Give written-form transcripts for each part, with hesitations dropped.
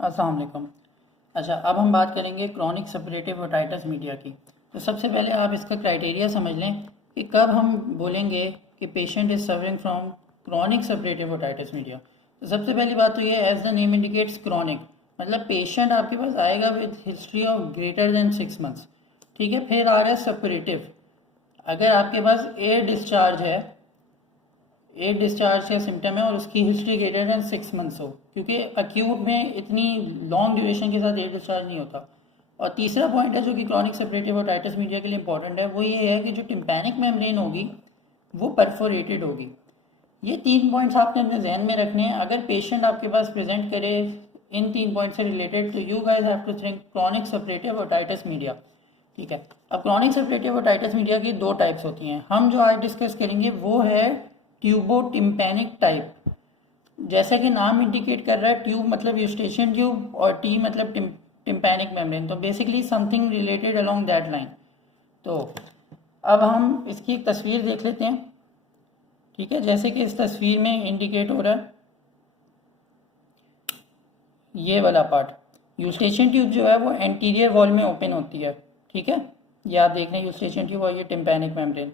अस्सलाम वालेकुम। अच्छा, अब हम बात करेंगे क्रॉनिक सपरेटिव ओटाइटिस मीडिया की। तो सबसे पहले आप इसका क्राइटेरिया समझ लें कि कब हम बोलेंगे कि patient is suffering from chronic suppurative otitis media. तो सबसे पहली बात तो ये, as the name indicates chronic, मतलब पेशेंट आपके पास आएगा with history of greater than 6 months. ठीक है, फिर आ रहा है सपरेटिव। अगर आपके पास एयर डिस्चार्ज है, एयर डिस्चार्ज का सिम्टम है और उसकी हिस्ट्री ग्रेटर देन 6 मंथ्स हो, क्योंकि अक्यूट में इतनी लॉन्ग ड्यूरेशन के साथ एयर डिस्चार्ज नहीं होता। और तीसरा पॉइंट है जो कि क्रॉनिक सपरेटिव ओटाइटिस मीडिया के लिए इंपॉर्टेंट है, वो ये है कि जो टिम्पैनिक मेम्ब्रेन होगी वो परफोरेटेड होगी। ये 3 पॉइंट्स आपने अपने जहन में रखने हैं। अगर पेशेंट आपके पास प्रेजेंट करे इन 3 पॉइंट से रिलेटेड, तो you guys have to think chronic suppurative otitis media. ठीक है, अब क्रॉनिक सपरेटिव ओटाइटिस मीडिया की 2 टाइप्स होती हैं। हम जो आज डिस्कस करेंगे वो है ट्यूबोटिम्पैनिक टाइप। जैसा कि नाम इंडिकेट कर रहा है, ट्यूब मतलब यूस्टेशियन ट्यूब और टी मतलब टिम्पैनिक मेम्ब्रेन, तो basically something related along that line. तो अब हम इसकी एक तस्वीर देख लेते हैं। ठीक है, जैसे कि इस तस्वीर में इंडिकेट हो रहा है ये वाला पार्ट, यूस्टेशियन ट्यूब जो है वो एंटीरियर वॉल में ओपन होती है। ठीक है, ये आप देख रहे हैं यूस्टेशियन ट्यूब और ये टिम्पैनिक मेम्ब्रेन,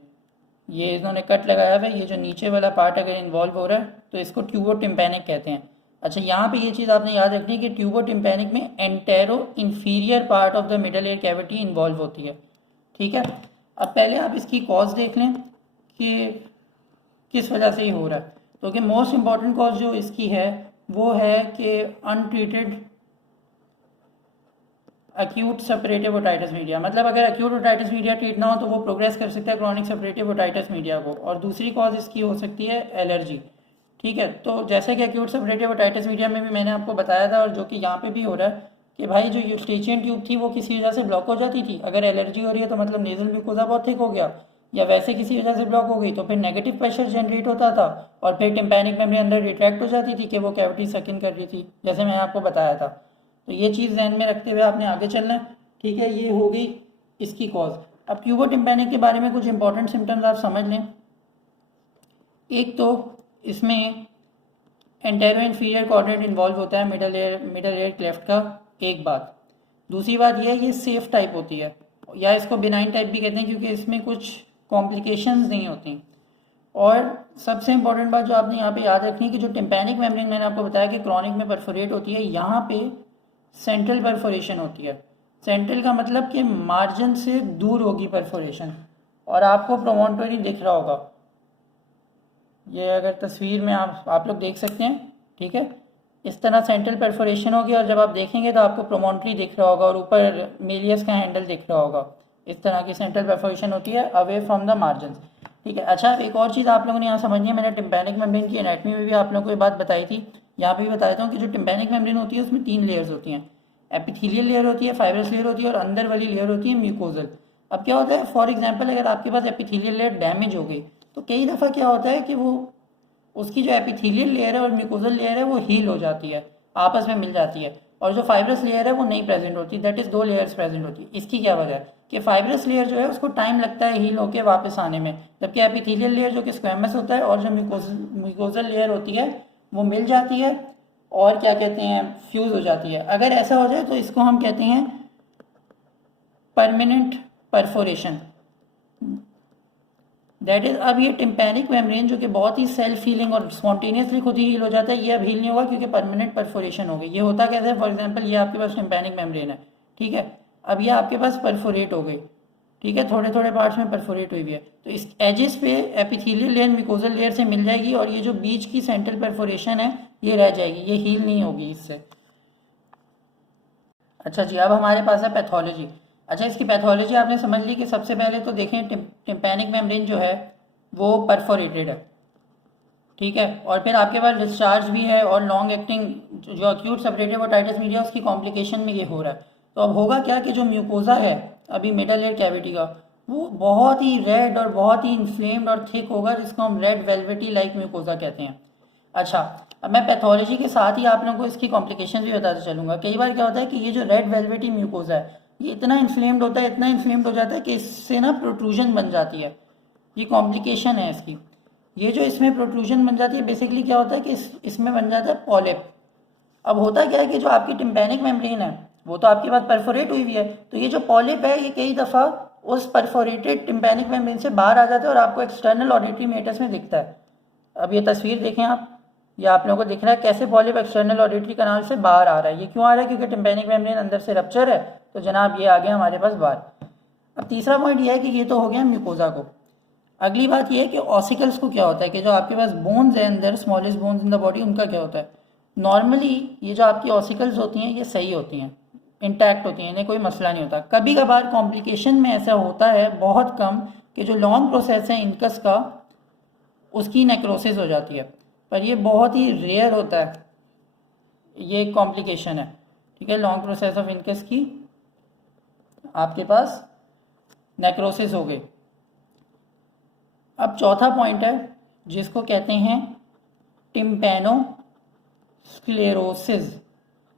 ये इन्होंने कट लगाया हुआ है। ये जो नीचे वाला पार्ट अगर इन्वॉल्व हो रहा है तो इसको ट्यूबोटिम्पैनिक कहते हैं। अच्छा, यहाँ पे ये चीज़ आपने याद रखनी है कि ट्यूबोटिम्पैनिक में antero inferior part of the middle ear cavity involve होती है। ठीक है, अब पहले आप इसकी कॉज देख लें कि किस वजह से ये हो रहा है। तो कि मोस्ट इम्पॉर्टेंट कॉज जो इसकी है वो है कि untreated acute suppurative otitis media, मतलब अगर अक्यूट ओटाइटिस मीडिया ट्रीट ना हो तो वो प्रोग्रेस कर सकता है क्रॉनिक सपरेटिव ओटाइटिस मीडिया को। और दूसरी कॉज इसकी हो सकती है एलर्जी। ठीक है, तो जैसे कि अक्यूट सपरेटिव ओटाइटिस मीडिया में भी मैंने आपको बताया था और जो कि यहाँ पे भी हो रहा है कि भाई जो यूस्टेशियन ट्यूब थी वो किसी वजह से ब्लॉक हो जाती थी। अगर एलर्जी हो रही है तो मतलब नेजल म्यूकोजा बहुत थिक हो गया, या वैसे किसी वजह से ब्लॉक हो गई तो फिर नेगेटिव प्रेशर जनरेट होता था और फिर टिम्पैनिक मेम्ब्रेन अंदर रिट्रैक्ट हो जाती थी कि वो कैविटी सक इन कर रही थी, जैसे मैंने आपको बताया था। तो ये चीज़ ध्यान में रखते हुए आपने आगे चलना है। ठीक है, ये हो गई इसकी कॉज। अब ट्यूबोटिम्पैनिक के बारे में कुछ इंपॉर्टेंट सिम्टम्स आप समझ लें। एक तो इसमें एंटेरो इंफीरियर क्वाड्रेंट इन्वॉल्व होता है मिडल एयर क्लेफ्ट का, एक बात। दूसरी बात यह है ये सेफ टाइप होती है, या इसको बिनाइन टाइप भी कहते हैं क्योंकि इसमें कुछ कॉम्प्लिकेशंस नहीं होती। और सबसे इंपॉर्टेंट बात जो आपने यहाँ पे याद रखनी है कि जो टिम्पैनिक मेम्ब्रेन मैंने आपको बताया कि क्रॉनिक में परफोरेट होती है, यहाँ पे सेंट्रल परफोरेशन होती है। सेंट्रल का मतलब कि मार्जिन से दूर होगी परफोरेशन, और आपको प्रोमोन्टरी दिख रहा होगा, ये अगर तस्वीर में आप लोग देख सकते हैं। ठीक है, इस तरह सेंट्रल परफोरेशन होगी और जब आप देखेंगे तो आपको प्रोमोन्टरी दिख रहा होगा और ऊपर मेलियस का हैंडल दिख रहा होगा। इस तरह की सेंट्रल परफोरेशन होती है अवे फ्रॉम द मार्जिन। ठीक है, अच्छा एक और चीज़ आप लोगों ने यहाँ समझनी है, मैंने टिम्पैनिक मेम्ब्रेन की एनाटमी में भी आप लोगों को ये बात बताई थी, यहाँ पे भी बताता हूँ कि जो टिम्पैनिक मेम्ब्रेन होती है उसमें 3 लेयर्स होती हैं। एपिथेलियल लेयर होती है, फाइब्रस लेयर होती है और अंदर वाली लेयर होती है म्यूकोजल। अब क्या होता है, फॉर एग्जांपल अगर आपके पास एपिथेलियल लेयर डैमेज हो गई तो कई दफ़ा क्या होता है कि वो उसकी जो एपिथेलियल लेयर है और म्यूकोजल लेयर है वो हील हो जाती है, आपस में मिल जाती है, और जो फाइब्रस लेयर है वो नहीं प्रेजेंट होती। दैट इज़ 2 लेयर्स प्रेजेंट होती है। इसकी क्या वजह है कि फाइब्रस लेयर जो है उसको टाइम लगता है हील होकर वापस आने में, जबकि एपिथेलियल लेयर जो कि स्क्वैमस होता है और जो म्यूकोजल लेयर होती है वो मिल जाती है और क्या कहते हैं फ्यूज हो जाती है। अगर ऐसा हो जाए तो इसको हम कहते हैं परमानेंट परफोरेशन। दैट इज, अब ये टिम्पैनिक मेम्ब्रेन जो कि बहुत ही सेल्फ हीलिंग और स्पॉन्टेनियसली खुद ही हील हो जाता है, ये अब हील नहीं होगा क्योंकि परमानेंट परफोरेशन हो गई। ये होता कैसे है, फॉर एग्जांपल ये आपके पास टिम्पैनिक मेम्ब्रेन है, ठीक है, अब ये आपके पास परफोरेट हो गई। ठीक है, थोड़े थोड़े पार्ट्स में परफोरेट हुई भी है तो इस एजेस पे एपिथेलियल लेयर म्यूकोजल लेयर से मिल जाएगी और ये जो बीच की सेंट्रल परफोरेशन है ये रह जाएगी, ये हील नहीं होगी इससे। अच्छा जी, अब हमारे पास है पैथोलॉजी। अच्छा, इसकी पैथोलॉजी आपने समझ ली कि सबसे पहले तो देखें टिम्पैनिक मेम्ब्रेन जो है वो परफोरेटेड है। ठीक है, और फिर आपके पास डिस्चार्ज भी है और लॉन्ग एक्टिंग जो अक्यूट सपरेटिव ओटाइटिस मीडिया उसकी कॉम्प्लिकेशन में ये हो रहा है। तो अब होगा क्या कि जो म्यूकोजा है अभी मिडल एयर कैविटी का वो बहुत ही रेड और बहुत ही इन्फ्लेम्ड और थिक होगा, जिसको हम रेड वेलवेटी लाइक म्यूकोजा कहते हैं। अच्छा, अब मैं पैथोलॉजी के साथ ही आप लोगों को इसकी कॉम्प्लिकेशन भी बताते चलूँगा। कई बार क्या होता है कि ये जो रेड वेलवेटी म्यूकोजा है ये इतना इन्फ्लेम्ड होता है, इतना इन्फ्लेम्ड हो जाता है कि इससे ना प्रोट्रूजन बन जाती है। ये कॉम्प्लिकेशन है इसकी। ये जो इसमें प्रोट्रूजन बन जाती है बेसिकली क्या होता है कि इसमें बन जाता है पॉलिप। अब होता क्या है कि जो आपकी टिम्पैनिक मेम्ब्रेन है वो तो आपके पास परफोरेट हुई हुई है, तो ये जो पॉलिप है ये कई दफ़ा उस परफोरेटेड टिम्पैनिक मेम्ब्रेन से बाहर आ जाता है और आपको एक्सटर्नल ऑडिटरी मेटर्स में दिखता है। अब ये तस्वीर देखें आप, ये आप लोगों को दिख रहा है कैसे पॉलिप एक्सटर्नल ऑडिटरी कनाल से बाहर आ रहा है। ये क्यों आ रहा है? क्योंकि टिम्पैनिक मेम्ब्रेन अंदर से रप्चर है, तो जनाब ये आ गया हमारे पास बाहर। अब तीसरा पॉइंट ये है कि ये तो हो गया म्यूकोजा को। अगली बात ये है कि ऑसिकल्स को क्या होता है, कि जो आपके पास बोन्स है अंदर, smallest bones in the body, उनका क्या होता है। नॉर्मली ये जो आपकी ऑसिकल्स होती हैं ये सही होती हैं, इंटैक्ट होती हैं, इन्हें कोई मसला नहीं होता। कभी कभार कॉम्प्लिकेशन में ऐसा होता है, बहुत कम, कि जो लॉन्ग प्रोसेस है इनकस का उसकी नेक्रोसिस हो जाती है, पर ये बहुत ही रेयर होता है, ये कॉम्प्लिकेशन है। ठीक है, लॉन्ग प्रोसेस ऑफ इनकस की आपके पास नेक्रोसिस हो गई। अब चौथा पॉइंट है जिसको कहते हैं टिम्पैनो स्क्लेरोसिस।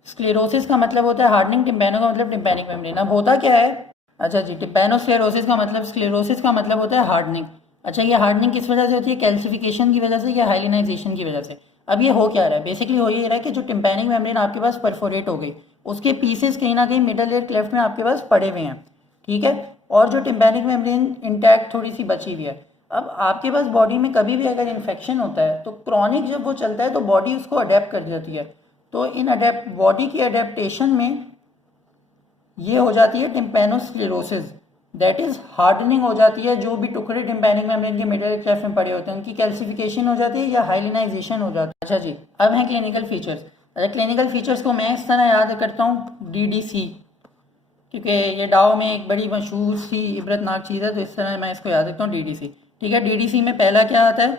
स्क्लेरोसिस का मतलब होता है हार्डनिंग, टिम्पैनो का मतलब टिम्पैनिक मेम्ब्रेन। अब होता क्या है, अच्छा जी, टिम्पैनो स्क्लेरोसिस का मतलब, स्क्लेरोसिस का मतलब होता है हार्डनिंग। अच्छा, ये हार्डनिंग किस वजह से होती है? कैल्सिफिकेशन की वजह से या हाइलिनाइजेशन की वजह से। अब ये हो क्या रहा है, बेसिकली हो ये रहा है कि जो टिम्पैनिक मेम्ब्रेन आपके पास परफोरेट हो गई, उसके पीसेस कहीं ना कहीं मिडल ईयर क्लेफ्ट में आपके पास पड़े हुए हैं। ठीक है, और जो टिम्पैनिक मेम्ब्रेन इंटैक्ट थोड़ी सी बची हुई है। अब आपके पास बॉडी में कभी भी अगर इन्फेक्शन होता है तो क्रॉनिक जब वो चलता है तो बॉडी उसको अडेप्ट कर जाती है, तो इन बॉडी की अडेप्टेशन में ये हो जाती है टिम्पैनोस्क्लेरोसिस, दैट इज हार्डनिंग हो जाती है। जो भी टुकड़े टिम्पैनिक मेम्ब्रेन के मिडल क्लेफ्ट में पड़े होते हैं उनकी कैल्सिफिकेशन हो जाती है या हाइलिनाइजेशन हो जाती है। अच्छा जी, अब हैं क्लिनिकल फीचर्स। अच्छा, क्लिनिकल फीचर्स को मैं इस तरह याद करता हूँ DDC, क्योंकि ये डाओ में एक बड़ी मशहूर सी इबरतनाक चीज़ है, तो इस तरह मैं इसको याद रखता हूँ DDC। ठीक है, DDC में पहला क्या आता है?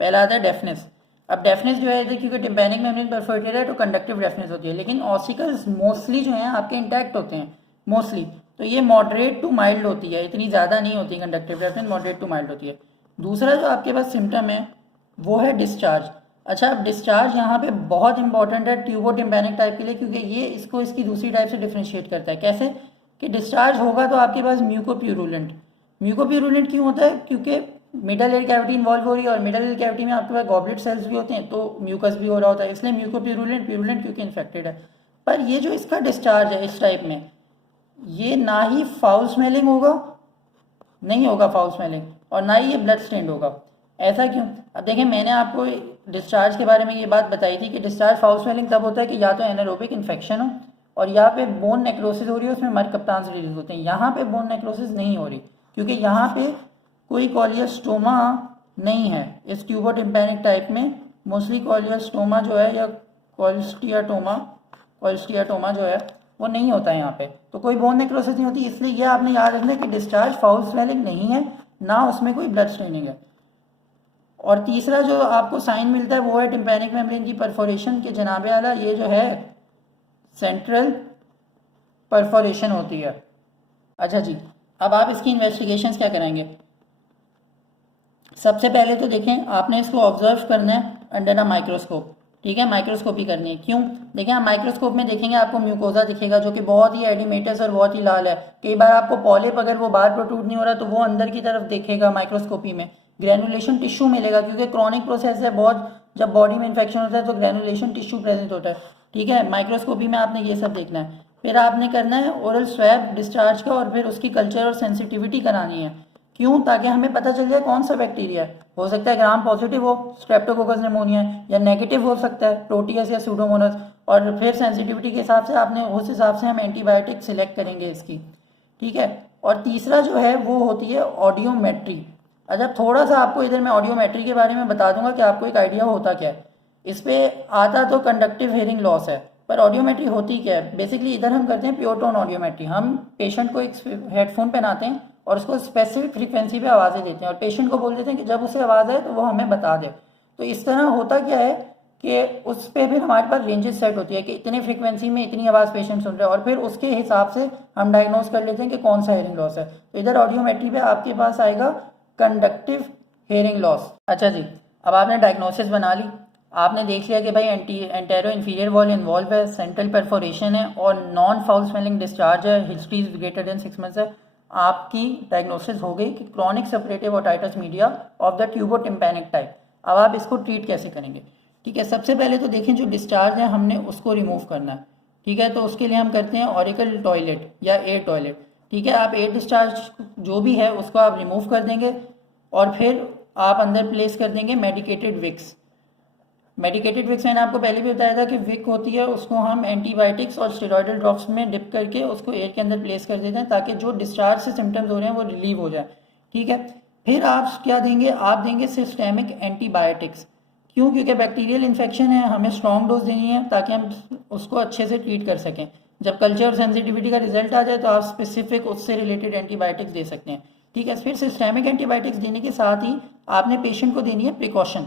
पहला आता है डेफनेस। अब डेफनेस जो है क्योंकि टिम्पैनिक मेम्ब्रेन परफोरेटेड है तो कंडक्टिव डेफनेस होती है, लेकिन ऑसिकल्स मोस्टली जो हैं आपके इंटैक्ट होते हैं मोस्टली, तो ये मॉडरेट टू माइल्ड होती है, इतनी ज़्यादा नहीं होती conductive deafness, moderate to mild होती है। दूसरा जो आपके पास सिम्टम है वो है डिस्चार्ज। अच्छा, अब डिस्चार्ज यहाँ पे बहुत इंपॉर्टेंट है ट्यूबो टिम्पैनिक टाइप के लिए, क्योंकि ये इसको इसकी दूसरी टाइप से डिफ्रेंशिएट करता है। कैसे कि डिस्चार्ज होगा तो आपके पास म्यूकोप्यूरुलेंट। म्यूकोप्यूरुलेंट क्यों होता है? क्योंकि मिडल एयर कैविटी इन्वॉल्व हो रही है और मिडल एयर कैविटी में आपके पास गॉबलेट सेल्स भी होते हैं, तो म्यूकस भी हो रहा होता है, इसलिए म्यूकोप्यूरुलेंट, प्यूरुलेंट क्योंकि इन्फेक्टेड है। पर ये जो इसका डिस्चार्ज है इस टाइप में, ये ना ही फाउल स्मेलिंग होगा, नहीं होगा फाउल स्मेलिंग, और ना ही ये ब्लड स्टेन्ड होगा। ऐसा क्यों? अब देखें, मैंने आपको डिस्चार्ज के बारे में ये बात बताई थी कि डिस्चार्ज फाउल स्मेलिंग तब होता है कि या तो एनारोबिक इन्फेक्शन हो और यहाँ पे बोन नेक्रोसिस हो रही है, उसमें मर्क कप्तान से रिलीज होते हैं। यहाँ पे बोन नेक्रोसिस नहीं हो रही क्योंकि यहाँ पे कोई कॉलियोस्टोमा नहीं है। इस ट्यूबो टिम्पैनिक टाइप में मोस्टली कॉलियोस्टोमा जो है या कॉलिस्टियाटोमा जो है वो नहीं होता है यहाँ पे, तो कोई बोन नेक्रोसिस नहीं होती। इसलिए ये आपने याद रखना कि डिस्चार्ज फाउल स्मेलिंग नहीं है, ना उसमें कोई ब्लड स्टेनिंग है। और तीसरा जो आपको साइन मिलता है वो है टिम्पैनिक मेम्ब्रेन की परफोरेशन के जनाबे आला, ये जो है सेंट्रल परफोरेशन होती है। अच्छा जी, अब आप इसकी इन्वेस्टिगेशंस क्या करेंगे? सबसे पहले तो देखें, आपने इसको ऑब्जर्व करना है अंडर अ माइक्रोस्कोप। ठीक है, माइक्रोस्कोपी करनी है। क्यों? देखें, आप माइक्रोस्कोप में देखेंगे आपको म्यूकोजा दिखेगा जो कि बहुत ही एडिमेटस और बहुत ही लाल है। कई बार आपको पॉलिप अगर वो बाहर प्रोट्रूड नहीं हो रहा तो वो अंदर की तरफ देखेगा माइक्रोस्कोपी में। ग्रेनुलेशन टिश्यू मिलेगा क्योंकि क्रॉनिक प्रोसेस है बहुत, जब बॉडी में इन्फेक्शन होता है तो ग्रेनुलेशन टिश्यू प्रेजेंट होता है। ठीक है, माइक्रोस्कोपी में आपने ये सब देखना है। फिर आपने करना है ओरल स्वैब डिस्चार्ज का, और फिर उसकी कल्चर और सेंसिटिविटी करानी है। क्यों? ताकि हमें पता चल जाए कौन सा बैक्टीरिया है। हो सकता है ग्राम पॉजिटिव हो, स्ट्रेप्टोकोकस निमोनिया, या नेगेटिव हो सकता है प्रोटियस या सूडोमोनास। और फिर सेंसिटिविटी के हिसाब से आपने, उस हिसाब से हम एंटीबायोटिक सिलेक्ट करेंगे इसकी। ठीक है, और तीसरा जो है वो होती है ऑडियोमेट्री। अच्छा, थोड़ा सा आपको इधर मैं ऑडियोमेट्री के बारे में बता दूंगा कि आपको एक आइडिया होता क्या है। इस पर आता तो कंडक्टिव हेयरिंग लॉस है, पर ऑडियोमेट्री होती क्या है? बेसिकली इधर हम करते हैं प्योर टोन ऑडियोमेट्री। हम पेशेंट को एक हेडफोन पहनाते हैं और उसको स्पेसिफिक फ्रीक्वेंसी पे आवाज़ें देते हैं और पेशेंट को बोल देते हैं कि जब उसे आवाज़ आए तो वो हमें बता दे। तो इस तरह होता क्या है कि उस पर फिर हमारे पास रेंजेस सेट होती है कि इतनी फ्रीक्वेंसी में इतनी आवाज़ पेशेंट सुन रहे हैं, और फिर उसके हिसाब से हम डायग्नोज कर लेते हैं कि कौन सा हेयरिंग लॉस है। तो इधर ऑडियोमेट्री पे आपके पास आएगा कंडक्टिव हेयरिंग लॉस। अच्छा जी, अब आपने डायग्नोसिस बना ली, आपने देख लिया कि भाई एंटेरो इन्फीरियर वॉल इन्वॉल्व है, सेंट्रल परफोरेशन है और नॉन फाउल स्मेलिंग डिस्चार्ज है, history is greater than 6 months है। आपकी डायग्नोसिस हो गई कि chronic suppurative otitis media of the ट्यूबो tympanic type. अब आप इसको ट्रीट कैसे करेंगे? ठीक है, सबसे पहले तो देखें जो डिस्चार्ज है हमने उसको रिमूव करना है। ठीक है, तो उसके लिए हम करते हैं ऑरिकल टॉयलेट या एयर टॉयलेट। ठीक है, आप एयर डिस्चार्ज जो भी है उसको आप रिमूव कर देंगे और फिर आप अंदर प्लेस कर देंगे मेडिकेटेड विक्स। मेडिकेटेड विक्स मैंने आपको पहले भी बताया था कि विक होती है, उसको हम एंटीबायोटिक्स और स्टेरॉयडल ड्रॉप्स में डिप करके उसको एयर के अंदर प्लेस कर देते हैं ताकि जो डिस्चार्ज से सिम्टम्स हो रहे हैं वो रिलीव हो जाए। ठीक है, फिर आप क्या देंगे, आप देंगे सिस्टेमिक एंटीबायोटिक्स। क्यों? क्योंकि बैक्टीरियल इन्फेक्शन है, हमें स्ट्रॉन्ग डोज देनी है ताकि हम उसको अच्छे से ट्रीट कर सकें। जब कल्चर और सेंसिटिविटी का रिजल्ट आ जाए तो आप स्पेसिफिक उससे रिलेटेड एंटीबायोटिक्स दे सकते हैं। ठीक है, फिर सिस्टेमिक एंटीबायोटिक्स देने के साथ ही आपने पेशेंट को देनी है प्रिकॉशन।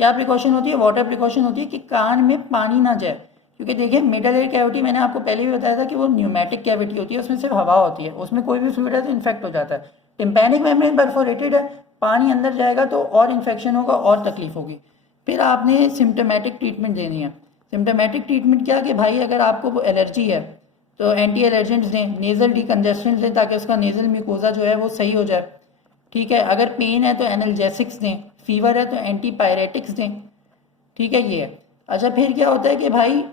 क्या प्रिकॉशन होती है? वाटर प्रिकॉशन होती है कि कान में पानी ना जाए। क्योंकि देखिए मिडल एयर कैविटी मैंने आपको पहले भी बताया था कि वो न्यूमेटिक कैविटी होती है, उसमें सिर्फ हवा होती है, उसमें कोई भी फ्लूइड है तो इन्फेक्ट हो जाता है। टिम्पैनिक मेम्ब्रेन परफोरेटेड है, पानी अंदर जाएगा तो और इन्फेक्शन होगा और तकलीफ होगी। फिर आपने सिम्टोमेटिक ट्रीटमेंट देनी है। सिम्टोमेटिक ट्रीटमेंट क्या कि भाई अगर आपको एलर्जी है तो एंटी एलर्जेंट्स दें, नेज़ल डिकंजेस्टेंट्स दें ताकि उसका नेज़ल म्यूकोजा जो है वो सही हो जाए। ठीक है, अगर पेन है तो एनाल्जेसिक्स दें, फीवर है तो एंटीपायरेटिक्स दें। ठीक है, ये है। अच्छा, फिर क्या होता है कि भाई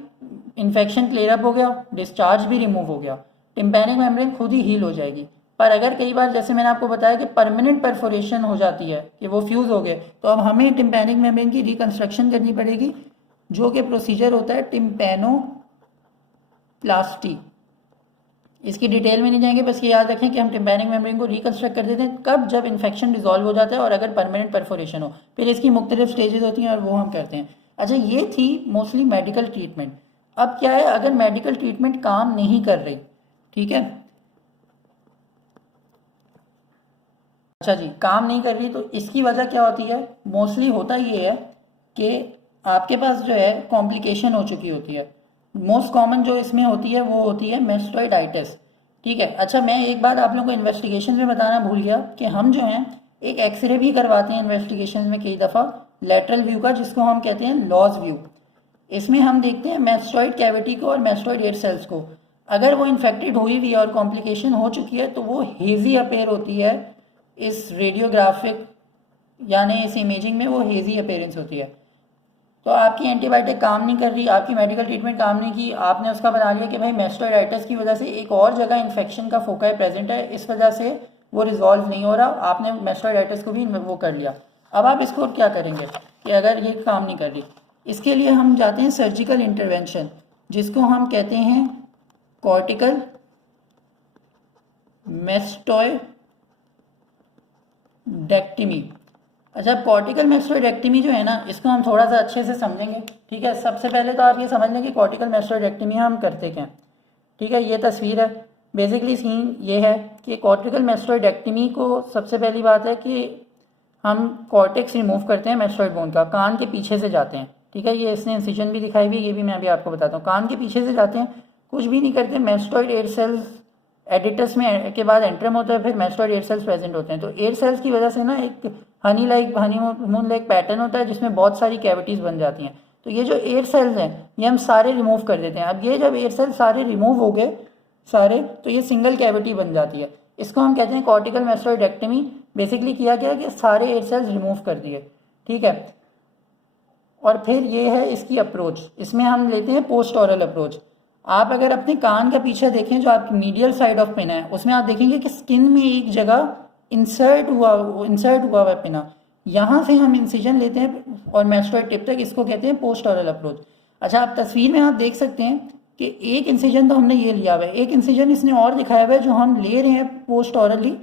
इन्फेक्शन क्लियर अप हो गया, डिस्चार्ज भी रिमूव हो गया, टिम्पैनिक मेम्ब्रेन खुद ही हील हो जाएगी। पर अगर कई बार जैसे मैंने आपको बताया कि परमानेंट परफोरेशन हो जाती है कि वो फ्यूज हो गए, तो अब हमें टिम्पैनिक मेम्ब्रेन की रिकंस्ट्रक्शन करनी पड़ेगी, जो कि प्रोसीजर होता है टिम्पैनोप्लास्टी। इसकी डिटेल में नहीं जाएंगे, बस ये याद रखें कि हम टिम्पैनिक मेम्ब्रेन को रिकंस्ट्रक्ट कर देते हैं कब, जब इन्फेक्शन डिजॉल्व हो जाता है और अगर परमानेंट परफोरेशन हो। फिर इसकी मुख्तलिफ स्टेजेस होती हैं और वो हम करते हैं। अच्छा, ये थी मोस्टली मेडिकल ट्रीटमेंट। अब क्या है, अगर मेडिकल ट्रीटमेंट काम नहीं कर रही, ठीक है, अच्छा जी, काम नहीं कर रही, तो इसकी वजह क्या होती है? मोस्टली होता ये है कि आपके पास जो है कॉम्प्लिकेशन हो चुकी होती है। मोस्ट कॉमन जो इसमें होती है वो होती है मेस्टोइडाइटिस। ठीक है, अच्छा मैं एक बार आप लोगों को इन्वेस्टिगेशन में बताना भूल गया कि हम जो हैं एक एक्सरे भी करवाते हैं इन्वेस्टिगेशन में कई दफ़ा, लेटरल व्यू का, जिसको हम कहते हैं लॉज व्यू। इसमें हम देखते हैं मेस्टोइड कैविटी को और मेस्टोइड एयर सेल्स को। अगर वो इन्फेक्टेड हुई हुई है और कॉम्प्लिकेशन हो चुकी है तो वो हेजी अपेयर होती है। इस रेडियोग्राफिक यानी इस इमेजिंग में वो हेजी अपेयरेंस होती है। तो आपकी एंटीबायोटिक काम नहीं कर रही, आपकी मेडिकल ट्रीटमेंट काम नहीं की, आपने उसका बना लिया कि भाई मेस्टोइडाइटिस की वजह से एक और जगह इन्फेक्शन का फोकाई प्रेजेंट है, इस वजह से वो रिजॉल्व नहीं हो रहा, आपने मेस्टोइडाइटिस को भी वो कर लिया। अब आप इसको क्या करेंगे कि अगर ये काम नहीं कर रही, इसके लिए हम जाते हैं सर्जिकल इंटरवेंशन, जिसको हम कहते हैं कॉर्टिकल मेस्टोइडेक्टमी। अच्छा, कॉर्टिकल मेस्टोइडेक्टमी जो है ना, इसको हम थोड़ा सा अच्छे से समझेंगे। ठीक है, सबसे पहले तो आप ये समझ लें कि कॉर्टिकल मेस्टोइडेक्टमी हम करते क्या हैं। ठीक है, ये तस्वीर है, बेसिकली सीन ये है कि कॉर्टिकल मेस्टोइडेक्टमी को सबसे पहली बात है कि हम कॉर्टेक्स रिमूव करते हैं मेस्टोइड बोन का, कान के पीछे से जाते हैं। ठीक है, ये इसने इंसिजन भी दिखाई हुई है, ये भी मैं अभी आपको बताता हूँ। कान के पीछे से जाते हैं, कुछ भी नहीं करते, मेस्टोइड एयर सेल्स एडिटस में के बाद एंट्रम होता है, फिर मेस्टोइड एयर सेल्स प्रेजेंट होते हैं। तो एयर सेल्स की वजह से ना एक हनी मून लाइक पैटर्न होता है जिसमें बहुत सारी कैविटीज बन जाती हैं। तो ये जो एयर सेल्स हैं ये हम सारे रिमूव कर देते हैं। अब ये जब एयर सेल्स सारे रिमूव हो गए सारे, तो ये सिंगल कैविटी बन जाती है, इसको हम कहते हैं कॉर्टिकल मेस्टोइडेक्टमी। बेसिकली किया गया कि सारे एयर सेल्स रिमूव कर दिए। ठीक है, और फिर ये है इसकी अप्रोच, इसमें हम लेते हैं पोस्ट ऑरल अप्रोच। आप अगर अपने कान का पीछे देखें, जो आपकी मीडियल साइड ऑफ पिन है, उसमें आप देखेंगे कि स्किन में एक जगह इंसर्ट हुआ है पिना, यहाँ से हम इंसिजन लेते हैं और मेस्टोइड टिप तक, इसको कहते हैं पोस्ट ऑरल अप्रोच। अच्छा, आप तस्वीर में आप देख सकते हैं कि एक इंसिजन तो हमने ये लिया हुआ है, एक इंसिजन इसने और दिखाया हुआ है जो हम ले रहे हैं पोस्ट ऑरली,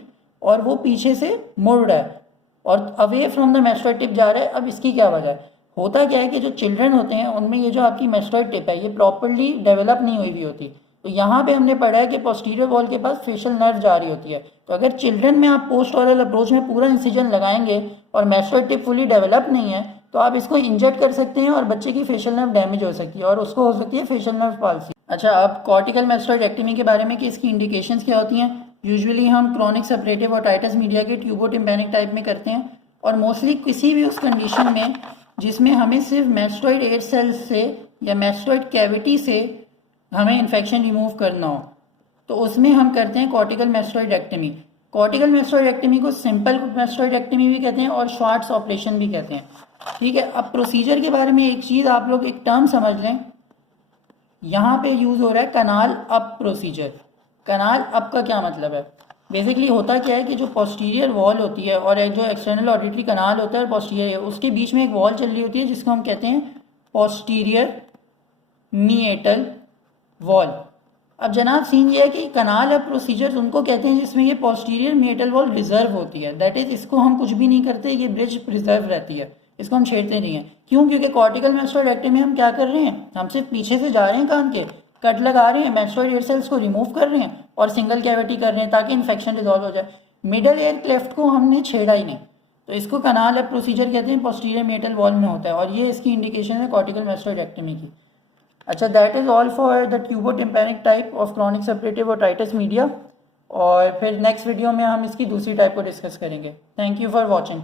और वो पीछे से मुड़ रहा है और away from the mastoid tip जा रहा है। अब इसकी क्या वजह है? होता क्या है कि जो चिल्ड्रन होते हैं उनमें ये जो आपकी मेस्टोइड टिप है ये प्रॉपर्ली डेवलप नहीं हुई होती। तो यहाँ पे हमने पढ़ा है कि पोस्टीरियर वॉल के पास फेशियल नर्व जा रही होती है। तो अगर चिल्ड्रन में आप पोस्ट ऑरल अप्रोच में पूरा इंसिजन लगाएंगे और मेस्टोइड टिप फुली डेवलप नहीं है तो आप इसको इंजेक्ट कर सकते हैं और बच्चे की फेशियल नर्व डैमेज हो सकती है और उसको हो सकती है फेशियल नर्व पाल्सी। अच्छा, अब कॉर्टिकल मेस्टोइडेक्टमी के बारे में कि इसकी इंडिकेशंस क्या होती हैं। यूजुअली हम क्रॉनिक सेपरेटिव ओटाइटिस मीडिया के ट्यूबोटिम्पैनिक टाइप में करते हैं, और मोस्टली किसी भी उस कंडीशन में जिसमें हमें सिर्फ मेस्टोइड एयर सेल्स से या मेस्टोइड कैविटी से हमें इन्फेक्शन रिमूव करना हो, तो उसमें हम करते हैं कॉर्टिकल मेस्टोइडेक्टमी। कॉर्टिकल मेस्टोइडेक्टमी को सिंपल मेस्टोइडेक्टमी भी कहते हैं और श्वार्ट्ज ऑपरेशन भी कहते हैं। ठीक है, अब प्रोसीजर के बारे में एक चीज़ आप लोग एक टर्म समझ लें, यहाँ पे यूज़ हो रहा है कनाल अप प्रोसीजर। कनाल अप का क्या मतलब है? बेसिकली होता क्या है कि जो पोस्टीरियर वॉल होती है और एक जो एक्सटर्नल ऑडिटरी कनाल होता है पोस्टीरियर है, उसके बीच में एक वॉल चल रही होती है जिसको हम कहते हैं पोस्टीरियर मीएटल वॉल। अब जनाब सीन ये है कि कनाल अप प्रोसीजर्स उनको कहते हैं जिसमें ये पोस्टीरियर मीएटल वॉल रिजर्व होती है, दैट इज इसको हम कुछ भी नहीं करते, ये ब्रिज प्रिजर्व रहती है, इसको हम छेड़ते नहीं हैं। क्यों? क्योंकि कॉर्टिकल मेस्टोइडेक्टमी में हम क्या कर रहे हैं, हम सिर्फ पीछे से जा रहे हैं कान के, कट लगा रहे हैं, मेस्टोइड एयर सेल्स को रिमूव कर रहे हैं और सिंगल कैविटी कर रहे हैं ताकि इन्फेक्शन रिजॉल्व हो जाए। मिडल एयर क्लेफ्ट को हमने छेड़ा ही नहीं, तो इसको कनाल अप प्रोसीजर कहते हैं, पोस्टीरियर मीएटल वॉल में होता है और ये इसकी इंडिकेशन है कॉर्टिकल मेस्टोइडेक्टमी की। अच्छा, that is all for the tubotympanic type of chronic suppurative otitis media, और फिर नेक्स्ट वीडियो में हम इसकी दूसरी टाइप को डिस्कस करेंगे। Thank you for watching.